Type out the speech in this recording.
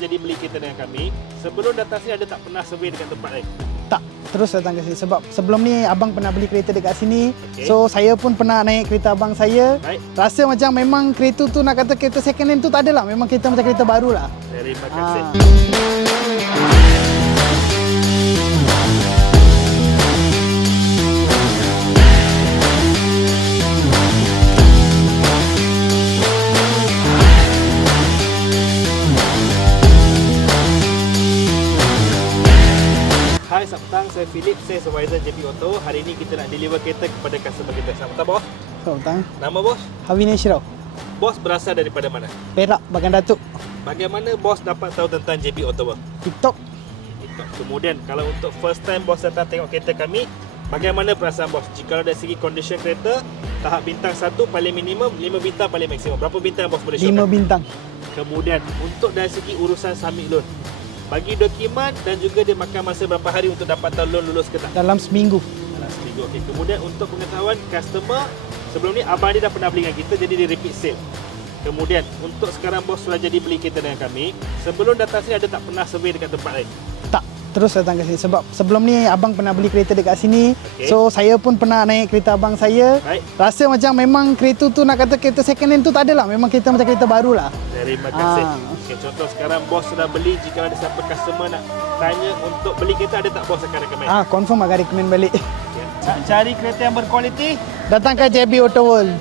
Jadi beli kereta dengan kami, sebelum datang sini ada tak pernah survey dekat tempat lain? Tak, terus datang ke sini sebab sebelum ni abang pernah beli kereta dekat sini. Okey. So saya pun pernah naik kereta abang saya. Baik. Rasa macam memang kereta tu nak kata kereta second hand tu tak ada lah. Memang kereta macam kereta baru lah. Terima kasih. Hai, selamat petang. Saya Philip, saya supervisor JP Auto. Hari ini kita nak deliver kereta kepada customer kita. Selamat petang, bos. So, tang. Nama bos? Havinesh Rao. Bos berasal daripada mana? Perak, Bagan Datuk. Bagaimana bos dapat tahu tentang JP Auto, bos? TikTok. Kemudian kalau untuk first time bos datang tengok kereta kami, bagaimana perasaan bos? Jika dari segi condition kereta, tahap bintang 1 paling minimum, 5 bintang paling maksimum. Berapa bintang bos boleh 5 showkan? bintang. Kemudian untuk dari segi urusan submit loan, bagi dokumen dan juga dia makan masa berapa hari untuk dapat tahu loan lulus ke tak? Dalam seminggu. Dalam seminggu. Okey. Kemudian untuk pengetahuan customer, sebelum ni abang dia dah pernah beli dengan kita, jadi dia repeat sale. Kemudian untuk sekarang bos sudah jadi beli kereta dengan kami, sebelum datang sini ada tak pernah survey dekat tempat lain? Tak, terus datang ke sini sebab sebelum ni abang pernah beli kereta dekat sini. Okey. So saya pun pernah naik kereta abang saya. Baik. Rasa macam memang kereta tu nak kata kereta second hand tu tak ada lah. Memang kereta macam kereta baru lah. Terima kasih. Ah. Okey, contoh sekarang bos sudah beli, jika ada siapa customer nak tanya untuk beli kereta, ada tak bos akan recommend? Confirm agak recommend balik. Okay. Cari kereta yang berkualiti. Datang ke JB Auto World.